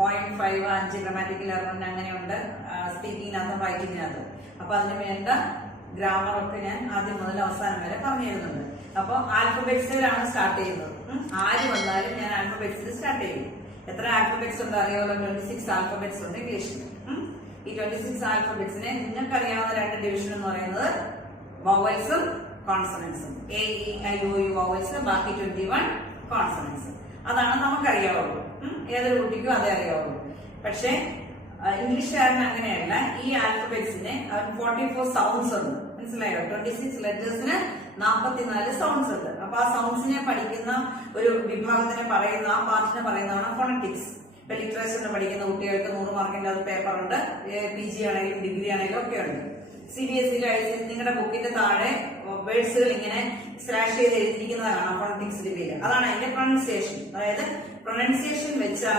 0.5 5 grammatical error അങ്ങനെയുണ്ട് സ്പീക്കിങ്ങിനകത്തും റൈറ്റിങ്ങിനകത്തും. അപ്പൊ അതിന് വേണ്ട ഗ്രാമർ ഒക്കെ ഞാൻ ആദ്യം മുതൽ അവസാനം വരെ പറഞ്ഞു തരുന്നുണ്ട്. അപ്പൊ ആൽഫബറ്റ്സിലാണ് സ്റ്റാർട്ട് ചെയ്യുന്നത്. ആര് വന്നാലും ഞാൻ ആൽഫബറ്റ്സിൽ സ്റ്റാർട്ട് ചെയ്യും. എത്ര ആൽഫബറ്റ്സ് ഉണ്ട് അറിയാമല്ലോ? 26 ആൽഫബറ്റ്സ് ഉണ്ട് ഇംഗ്ലീഷിൽ. ഈ 26 ആൽഫബറ്റ്സിനെ നിങ്ങൾക്ക് അറിയാവുന്ന രണ്ട് ഡിവിഷൻ എന്ന് പറയുന്നത് വവൽസും കോൺസണൻസും. AEIOU വവൽസ്, ബാക്കി 21 കോൺസണൻസ്. അതാണ് നമുക്കറിയാവുള്ളൂ. ഏതൊരു കുട്ടിക്കും അതേ അറിയാവുള്ളൂ. പക്ഷെ ഇംഗ്ലീഷുകാരന് അങ്ങനെയല്ല. ഈ ആൽഫബറ്റ്സിന് 44 സൗണ്ട്സ് ഉണ്ട്. മനസ്സിലായോ? 26 ലെറ്റേഴ്സിന് 44 സൗണ്ട്സ് ഉണ്ട്. അപ്പൊ ആ സൗണ്ട്സിനെ പഠിക്കുന്ന ഒരു വിഭാഗത്തിനെ പറയുന്ന ആ പാർട്ടിനെ പറയുന്നതാണ് ഫോണറ്റിക്സ്. ഇപ്പൊ ലിറ്ററേച്ചറിന് പഠിക്കുന്ന കുട്ടികൾക്ക് 100 മാർക്കിന്റെ അത് പേപ്പർ ഉണ്ട്. PG ആണെങ്കിലും ഡിഗ്രി ആണെങ്കിലും ഒക്കെ ഉണ്ട്. CBSE നിങ്ങളുടെ ബുക്കിന്റെ താഴെ വേർഡ്സുകൾ ഇങ്ങനെ സ്ലാഷ് ചെയ്ത് എഴുതിയിരിക്കുന്നതാണ് ഫോണറ്റിക്സിന്റെ പേര്. അതാണ് അതിന്റെ പ്രൊണൗൺസിയേഷൻ. അതായത് പ്രൊണൗൺസിയേഷൻ വെച്ചാൽ